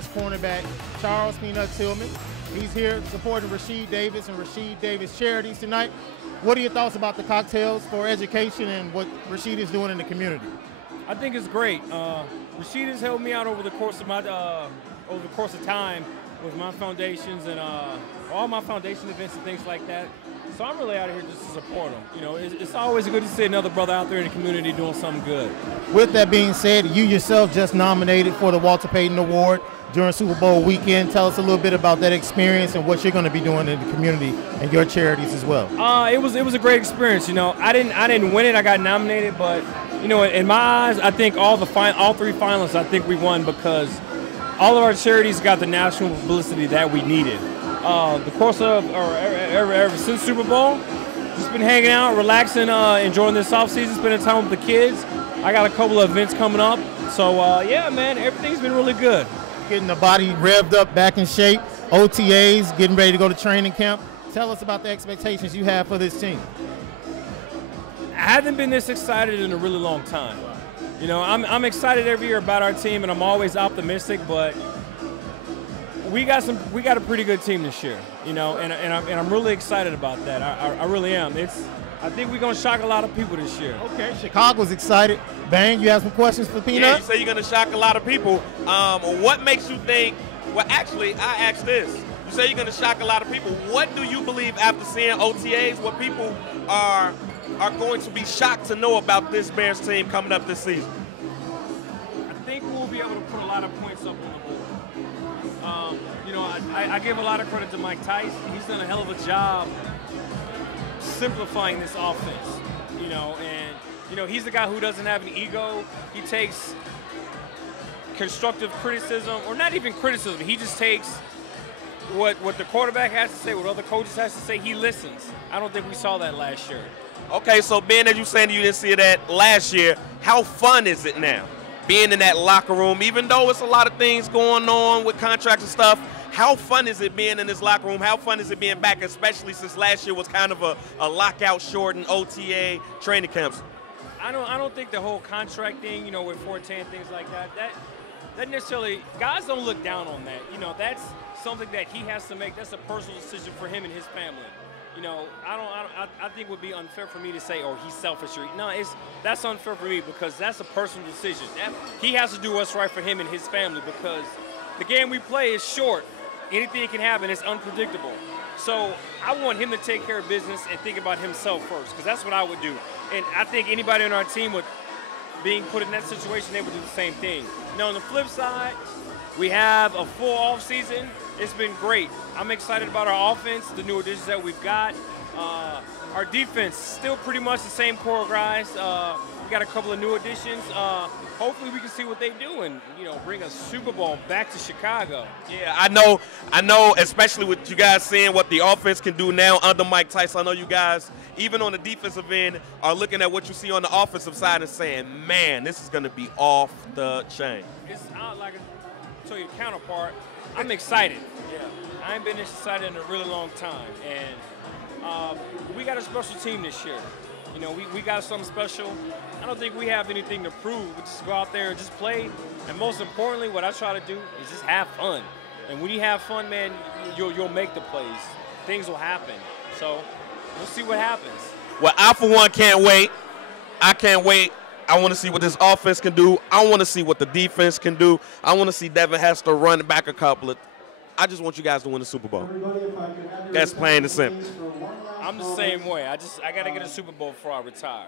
Bears cornerback Charles Tillman. He's here supporting Rasheed Davis and Rasheed Davis charities tonight. What are your thoughts about the cocktails for education and what Rasheed is doing in the community? I think it's great. Rasheed has helped me out over the course of time with my foundations and all my foundation events and things like that. So I'm really out of here just to support him. You know, it's always good to see another brother out there in the community doing something good. With that being said, you yourself just nominated for the Walter Payton Award during Super Bowl weekend. Tell us a little bit about that experience and what you're going to be doing in the community and your charities as well. It was a great experience. You know, I didn't win it. I got nominated, but you know, in my eyes, I think all three finalists, I think we won because all of our charities got the national publicity that we needed. The course of ever since Super Bowl, just been hanging out, relaxing, enjoying this off season, spending time with the kids. I got a couple of events coming up, so yeah, man, everything's been really good. Getting the body revved up, back in shape, OTAs, getting ready to go to training camp. Tell us about the expectations you have for this team. I haven't been this excited in a really long time. You know, I'm excited every year about our team, and I'm always optimistic, but we got a pretty good team this year, you know, and I'm really excited about that. I really am. I think we're gonna shock a lot of people this year. Okay, Chicago's excited. Bang, you have some questions for Peanut? Yeah, you say you're gonna shock a lot of people. What makes you think? Well, actually, I asked this. You say you're gonna shock a lot of people. What do you believe after seeing OTAs? What people are going to be shocked to know about this Bears team coming up this season? I think we'll be able to put a lot of points up on the board. You know, I give a lot of credit to Mike Tice. He's done a hell of a job simplifying this offense. You know, and you know, he's the guy who doesn't have an ego. He takes constructive criticism, or not even criticism. He just takes what the quarterback has to say, what other coaches has to say. He listens. I don't think we saw that last year. Okay, so being that you saying you didn't see that last year, how fun is it now? Being in that locker room, even though it's a lot of things going on with contracts and stuff, how fun is it being in this locker room? How fun is it being back, especially since last year was kind of a lockout shortened OTA training camps? I don't think the whole contract thing, you know, with 410, things like that necessarily, guys don't look down on that. You know, that's something that he has to make. That's a personal decision for him and his family. You know, I think it would be unfair for me to say, oh, he's selfish. No, that's unfair for me because that's a personal decision. He has to do what's right for him and his family because the game we play is short. Anything can happen. It's unpredictable. So I want him to take care of business and think about himself first because that's what I would do. And I think anybody on our team would, being put in that situation, they would do the same thing. Now, on the flip side, we have a full off season. It's been great. I'm excited about our offense, the new additions that we've got. Our defense, still pretty much the same core guys. We got a couple of new additions. Hopefully we can see what they do and, you know, bring a Super Bowl back to Chicago. Yeah, I know, especially with you guys seeing what the offense can do now under Mike Tice. I know you guys, even on the defensive end, are looking at what you see on the offensive side and saying, man, this is going to be off the chain. It's like I told your counterpart, I'm excited. Yeah, I ain't been this excited in a really long time. And we got a special team this year. You know, we got something special. I don't think we have anything to prove. We just go out there and just play. And most importantly, what I try to do is just have fun. And when you have fun, man, you'll make the plays. Things will happen. So we'll see what happens. Well, I, for one, can't wait. I can't wait. I want to see what this offense can do. I want to see what the defense can do. I want to see Devin Hester run back a couple of. I just want you guys to win the Super Bowl. That's plain and simple. I'm the same way. I got to get a Super Bowl before I retire.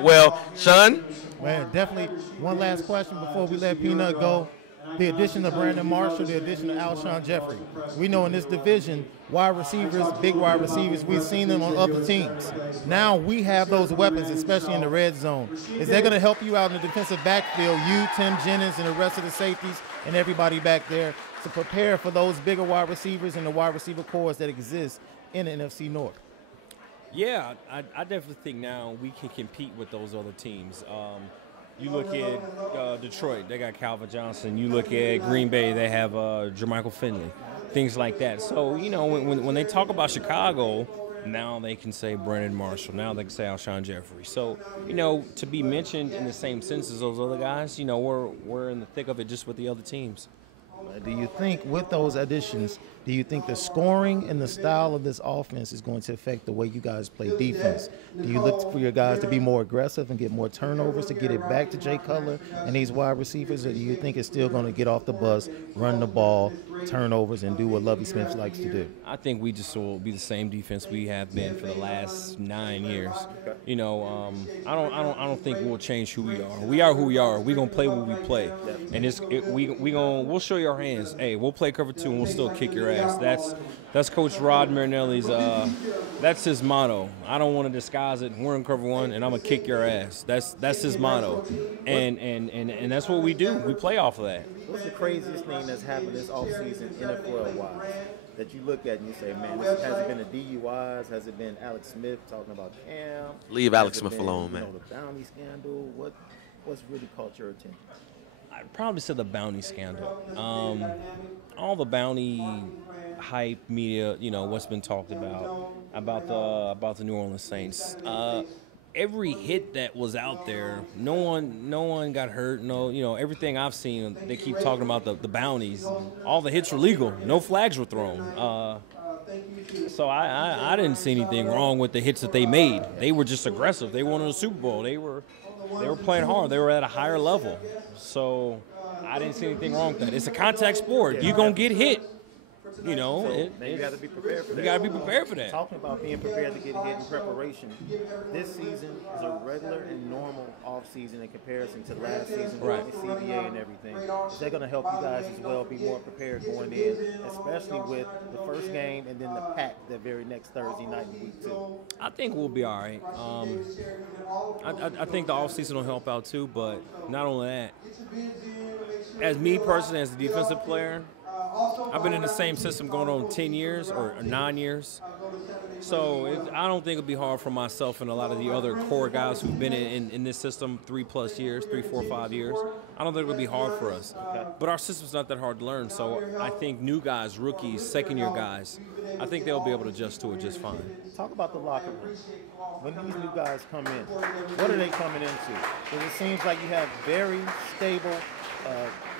Well, Shaun? Well, definitely one last question before we let Peanut go. The addition of Brandon Marshall, the addition of Alshon Jeffrey. We know in this division, wide receivers, big wide receivers, we've seen them on other teams. Now we have those weapons, especially in the red zone. Is that going to help you out in the defensive backfield, you, Tim Jennings, and the rest of the safeties, and everybody back there to prepare for those bigger wide receivers and the wide receiver cores that exist in the NFC North? Yeah, I definitely think now we can compete with those other teams. You look at Detroit, they got Calvin Johnson. You look at Green Bay, they have Jermichael Finley, things like that. So, you know, when they talk about Chicago, Now they can say Brandon Marshall. Now they can say Shaun Jeffrey. So, you know, to be mentioned in the same sense as those other guys, you know, we're in the thick of it just with the other teams. Do you think with those additions, do you think the scoring and the style of this offense is going to affect the way you guys play defense? Do you look for your guys to be more aggressive and get more turnovers to get it back to Jay Cutler and these wide receivers, or do you think it's still going to get off the bus, run the ball, turnovers, and do what Lovie Smith likes to do? I think we just will be the same defense we have been for the last 9 years. You know, I don't think we'll change who we are. We are who we are. We're gonna play what we play, and we'll show you our hands. Hey, we'll play cover 2 and we'll still kick your ass. That's Coach Rod Marinelli's. That's his motto. I don't want to disguise it. We're in cover 1 and I'm gonna kick your ass. That's his motto, and that's what we do. We play off of that. What's the craziest thing that's happened this offseason NFL-wise that you look at and you say, man, has it been the DUIs? Has it been Alex Smith talking about Cam? Leave Alex Smith alone, man. The bounty scandal. What's really caught your attention? I'd probably say the bounty scandal. All the bounty hype media, you know, what's been talked about the New Orleans Saints. Every hit that was out there, no one got hurt. No, you know, everything I've seen, they keep talking about the bounties. All the hits were legal. No flags were thrown. So I didn't see anything wrong with the hits that they made. They were just aggressive. They won a Super Bowl. They were playing hard. They were at a higher level. So I didn't see anything wrong with that. It's a contact sport. You're going to get hit. You know, you got to be prepared for that. You got to be prepared for that. Talking about being prepared to get hit in preparation, this season is a regular and normal off season in comparison to last season with the CBA and everything. Is that going to help you guys as well be more prepared going in, especially with the first game and then the pack the very next Thursday night in week 2? I think we'll be all right. I think the off season will help out too, but not only that. As me personally, as a defensive player, I've been in the same system going on 10 years or 9 years. So I don't think it'll be hard for myself and a lot of the other core guys who've been in this system 3+ years, 3, 4, 5 years. I don't think it'll be hard for us. But our system's not that hard to learn. So I think new guys, rookies, second-year guys, I think they'll be able to adjust to it just fine. Talk about the locker room. When these new guys come in, what are they coming into? Because it seems like you have very stable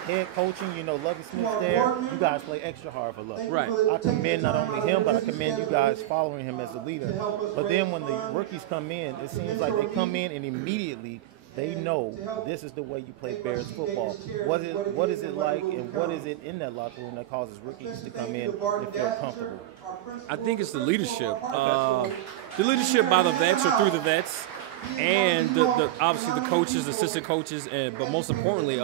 head coaching. You know, Lovie Smith's there. You guys play extra hard for Lovie. Right. I commend not only him, but I commend you guys following him as a leader. But then when the rookies come in, it seems like they come in and immediately they know this is the way you play Bears football. What is it like, and what is it in that locker room that causes rookies to come in and feel comfortable? I think it's the leadership. The leadership by the vets or through the vets. And obviously the coaches, assistant coaches, but most importantly,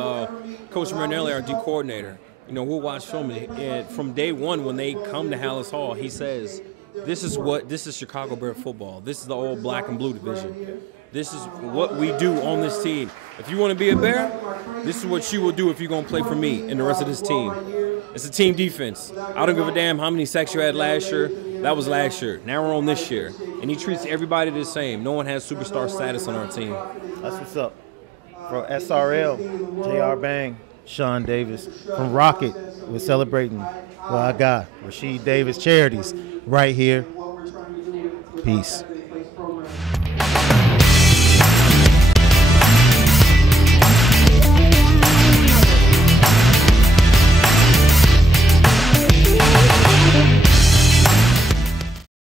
Coach Marinelli, our D coordinator. You know, we'll watch film, and from day one when they come to Hallis Hall, he says, "This is Chicago Bear football. This is the old black and blue division. This is what we do on this team. If you want to be a Bear, this is what you will do if you're going to play for me and the rest of this team. It's a team defense. I don't give a damn how many sacks you had last year. That was last year. Now we're on this year." And he treats everybody the same. No one has superstar status on our team. That's what's up. From SRL, J.R. Bang, Shaun Davis. From Rockit, we're celebrating what I got, Rasheed Davis Charities, right here. Peace.